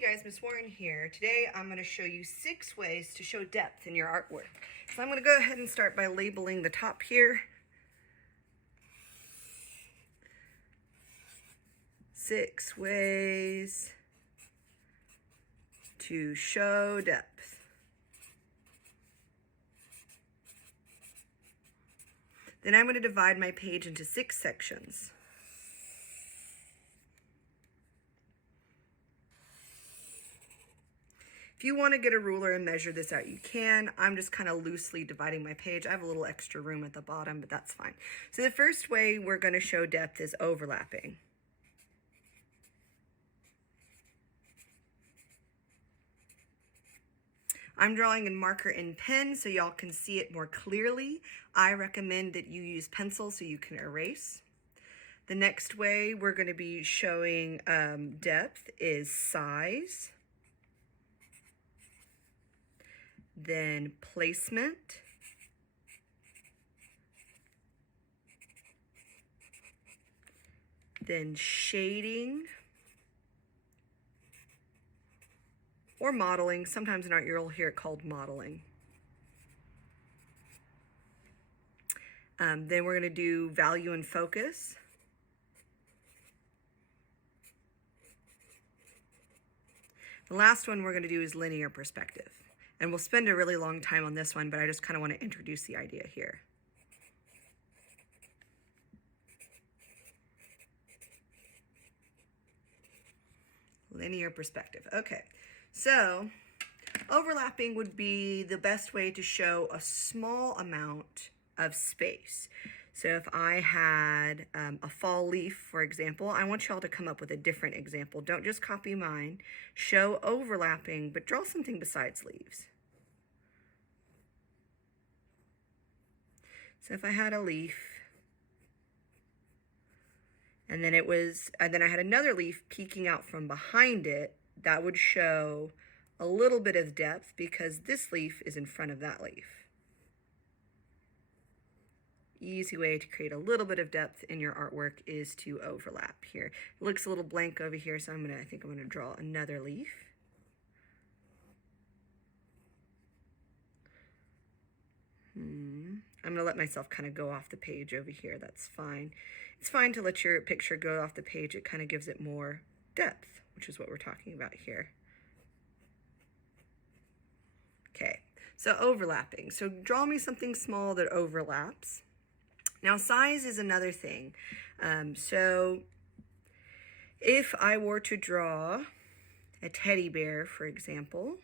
Hey guys, Miss Warren here. Today I'm going to show you 6 ways to show depth in your artwork. So I'm going to go ahead and start by labeling the top here. 6 ways to show depth. Then I'm going to divide my page into 6 sections. If you want to get a ruler and measure this out, you can. I'm just kind of loosely dividing my page. I have a little extra room at the bottom, but that's fine. So the first way we're going to show depth is overlapping. I'm drawing in marker and pen so y'all can see it more clearly. I recommend that you use pencil so you can erase. The next way we're going to be showing depth is size. Then placement, then shading, or modeling. Sometimes in art you'll hear it called modeling. Then we're going to do value and focus. The last one we're going to do is linear perspective. And we'll spend a really long time on this one, but I just kind of want to introduce the idea here. Linear perspective. Okay, so overlapping would be the best way to show a small amount of space. So if I had a fall leaf, for example, I want y'all to come up with a different example. Don't just copy mine. Show overlapping, but draw something besides leaves. So if I had a leaf, and then I had another leaf peeking out from behind it, that would show a little bit of depth because this leaf is in front of that leaf. Easy way to create a little bit of depth in your artwork is to overlap here. It looks a little blank over here, so I think I'm gonna draw another leaf. I'm gonna let myself kind of go off the page over here. That's fine. It's fine to let your picture go off the page. It kind of gives it more depth, which is what we're talking about here. Okay, so overlapping. So draw me something small that overlaps. Now size is another thing. So if I were to draw a teddy bear, for example,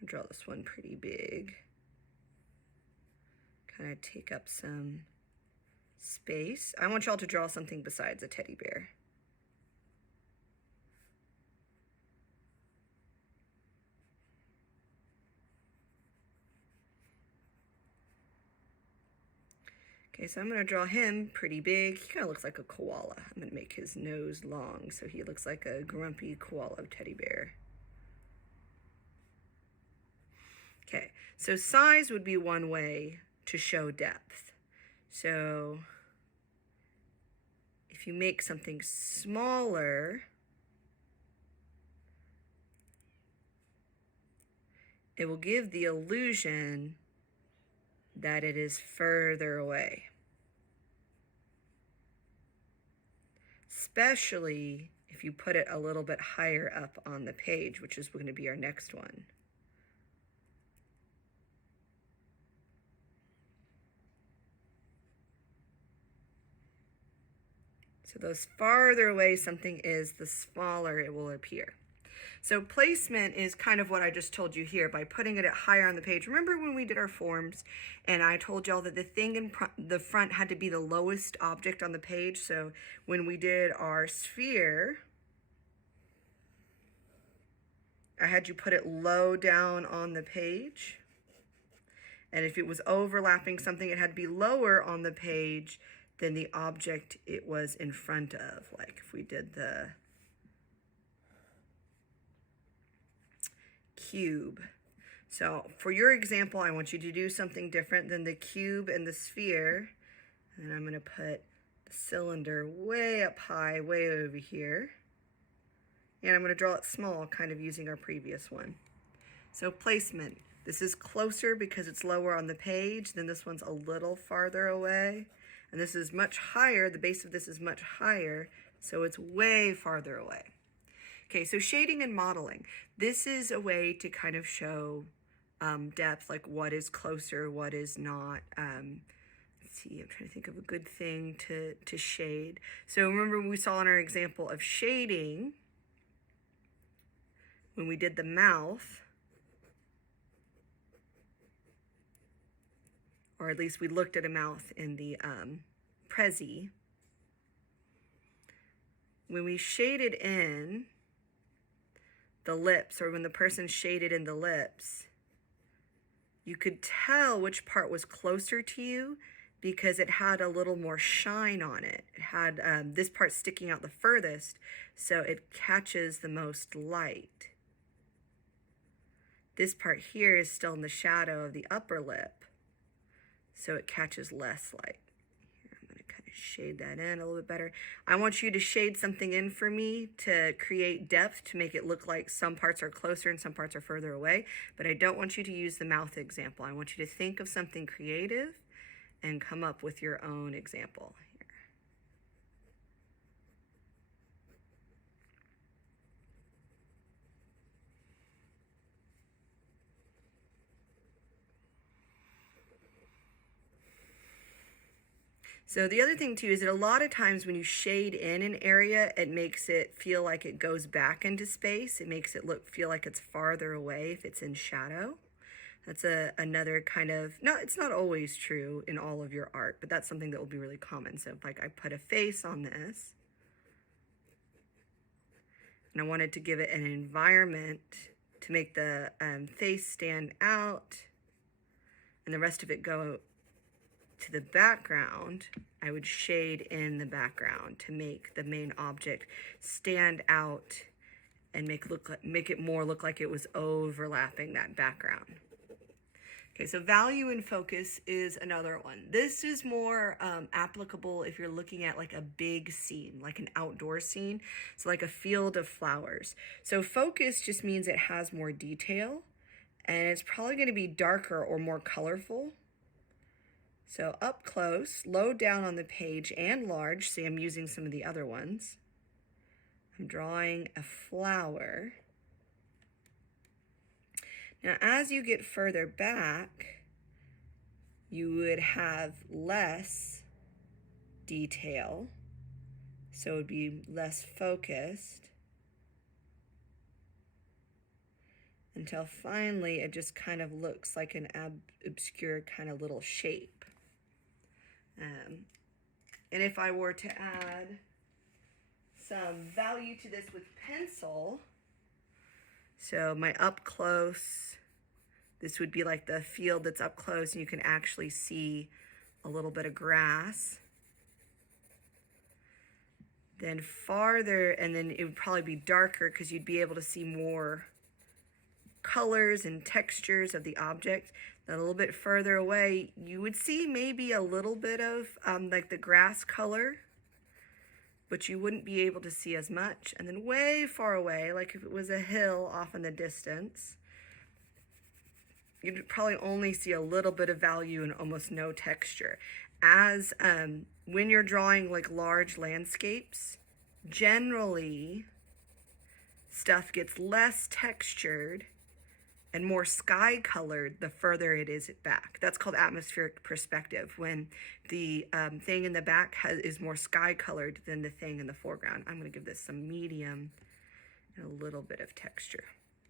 I'll draw this one pretty big. Kind of take up some space. I want y'all to draw something besides a teddy bear. Okay, so I'm going to draw him pretty big. He kind of looks like a koala. I'm going to make his nose long so he looks like a grumpy koala teddy bear. Okay, so size would be one way to show depth. So if you make something smaller, it will give the illusion that it is further away. Especially if you put it a little bit higher up on the page, which is going to be our next one. So the farther away something is, the smaller it will appear. So placement is kind of what I just told you here by putting it higher on the page. Remember when we did our forms and I told y'all that the thing in the front had to be the lowest object on the page? So when we did our sphere, I had you put it low down on the page. And if it was overlapping something, it had to be lower on the page than the object it was in front of. Like if we did the cube. So for your example, I want you to do something different than the cube and the sphere. And I'm going to put the cylinder way up high, way over here. And I'm going to draw it small, kind of using our previous one. So placement. This is closer because it's lower on the page. Then this one's a little farther away. And this is much higher. The base of this is much higher, so it's way farther away. Okay, so shading and modeling. This is a way to kind of show depth, like what is closer, what is not. Let's see, I'm trying to think of a good thing to shade. So remember we saw in our example of shading, when we did the mouth, or at least we looked at a mouth in the Prezi. When we shaded in the lips, or when the person shaded in the lips, you could tell which part was closer to you because it had a little more shine on it. It had this part sticking out the furthest, so it catches the most light. This part here is still in the shadow of the upper lip, so it catches less light. Here, I'm going to kind of shade that in a little bit better. I want you to shade something in for me to create depth, to make it look like some parts are closer and some parts are further away, but I don't want you to use the mouth example. I want you to think of something creative and come up with your own example. So the other thing too is that a lot of times when you shade in an area, it makes it feel like it goes back into space. It makes it feel like it's farther away if it's in shadow. That's another kind of, it's not always true in all of your art, but that's something that will be really common. So if like I put a face on this, and I wanted to give it an environment to make the face stand out and the rest of it go to the background, I would shade in the background to make the main object stand out and make it more look like it was overlapping that background. Okay, so value and focus is another one. This is more applicable if you're looking at like a big scene, like an outdoor scene. So like a field of flowers. So focus just means it has more detail, and it's probably going to be darker or more colorful. So up close, low down on the page, and large. See, I'm using some of the other ones. I'm drawing a flower. Now, as you get further back, you would have less detail, so it would be less focused, until finally it just kind of looks like an obscure kind of little shape. And if I were to add some value to this with pencil, so my up close, this would be like the field that's up close, and you can actually see a little bit of grass. Then farther, and then it would probably be darker because you'd be able to see more colors and textures of the object. Then a little bit further away, you would see maybe a little bit of like the grass color, but you wouldn't be able to see as much. And then way far away, like if it was a hill off in the distance, you'd probably only see a little bit of value and almost no texture. As when you're drawing like large landscapes, generally stuff gets less textured and more sky colored the further it is back. That's called atmospheric perspective, when the thing in the back is more sky colored than the thing in the foreground. I'm going to give this some medium and a little bit of texture.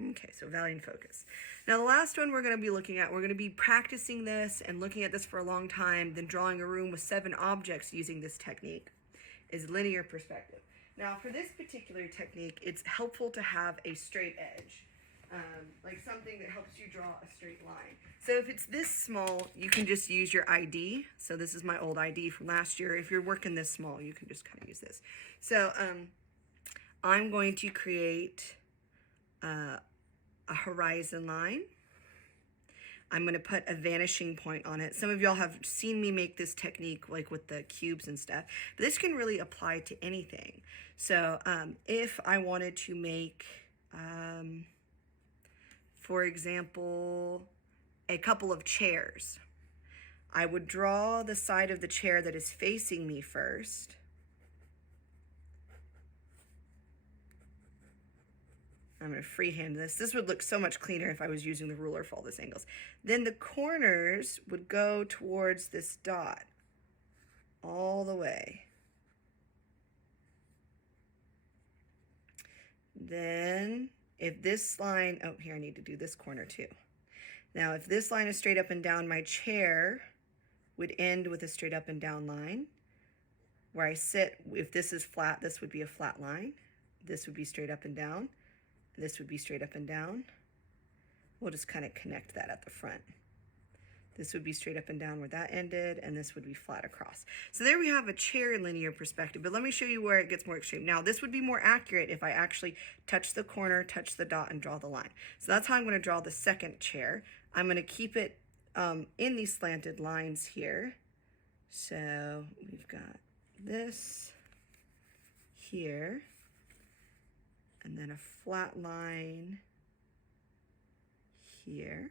Okay, so value and focus. Now the last one we're going to be looking at, we're going to be practicing this and looking at this for a long time, then drawing a room with 7 objects using this technique, is linear perspective. Now for this particular technique, it's helpful to have a straight edge. Like something that helps you draw a straight line. So if it's this small, you can just use your ID. So this is my old ID from last year. If you're working this small, you can just kind of use this. So I'm going to create a horizon line. I'm going to put a vanishing point on it. Some of y'all have seen me make this technique like with the cubes and stuff, but this can really apply to anything. So if I wanted to make, for example, a couple of chairs, I would draw the side of the chair that is facing me first. I'm going to freehand this. This would look so much cleaner if I was using the ruler for all these angles. Then the corners would go towards this dot all the way. Then if this line, oh, here I need to do this corner too. Now if this line is straight up and down, my chair would end with a straight up and down line. Where I sit, if this is flat, this would be a flat line. This would be straight up and down. This would be straight up and down. We'll just kind of connect that at the front. This would be straight up and down where that ended, and this would be flat across. So there we have a chair in linear perspective, but let me show you where it gets more extreme. Now, this would be more accurate if I actually touch the corner, touch the dot, and draw the line. So that's how I'm going to draw the second chair. I'm going to keep it in these slanted lines here. So we've got this here, and then a flat line here,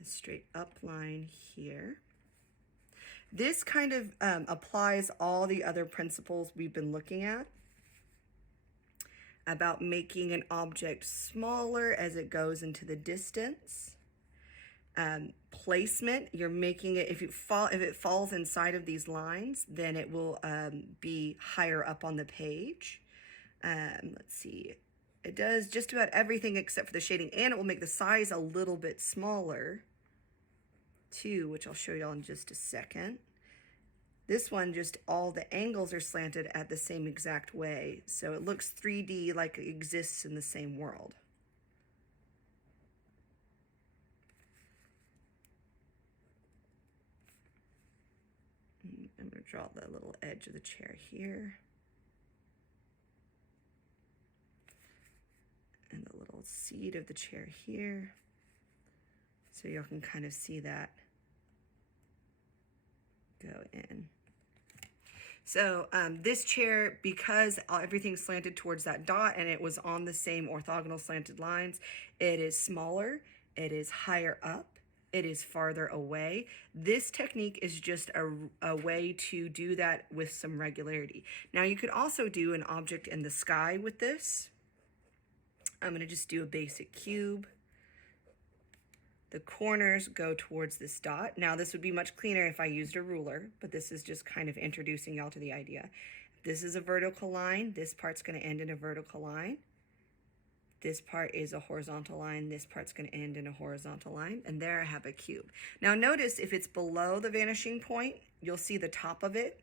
a straight up line here. This kind of applies all the other principles we've been looking at about making an object smaller as it goes into the distance. Placement, you're making it, if it falls inside of these lines, then it will be higher up on the page. Let's see, it does just about everything except for the shading, and it will make the size a little bit smaller too, which I'll show y'all in just a second. This one, just all the angles are slanted at the same exact way, so it looks 3D, like it exists in the same world. I'm going to draw the little edge of the chair here. And the little seat of the chair here. So y'all can kind of see that go in. So this chair, because everything's slanted towards that dot and it was on the same orthogonal slanted lines, it is smaller, it is higher up, it is farther away. This technique is just a way to do that with some regularity. Now you could also do an object in the sky with this. I'm gonna just do a basic cube. The corners go towards this dot. Now this would be much cleaner if I used a ruler, but this is just kind of introducing y'all to the idea. This is a vertical line. This part's gonna end in a vertical line. This part is a horizontal line. This part's going to end in a horizontal line. And there I have a cube. Now notice if it's below the vanishing point, you'll see the top of it.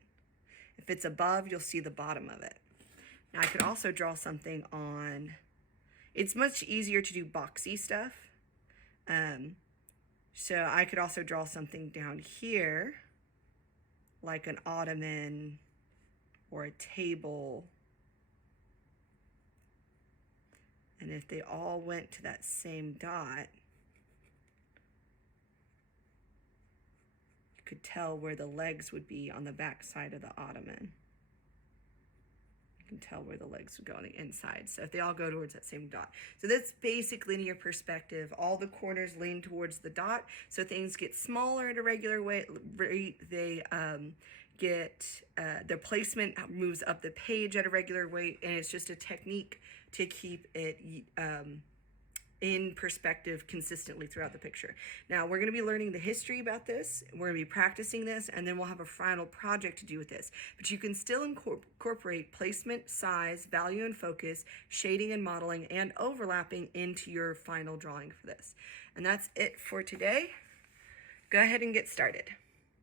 If it's above, you'll see the bottom of it. Now I could also draw something on, it's much easier to do boxy stuff. So I could also draw something down here, like an ottoman or a table. And if they all went to that same dot, you could tell where the legs would be on the back side of the ottoman. You can tell where the legs would go on the inside. So if they all go towards that same dot. So that's basic linear perspective. All the corners lean towards the dot. So things get smaller at a regular rate. They their placement moves up the page at a regular rate, and it's just a technique to keep it in perspective consistently throughout the picture. Now we're going to be learning the history about this, we're going to be practicing this, and then we'll have a final project to do with this. But you can still incorporate placement, size, value and focus, shading and modeling, and overlapping into your final drawing for this. And that's it for today. Go ahead and get started.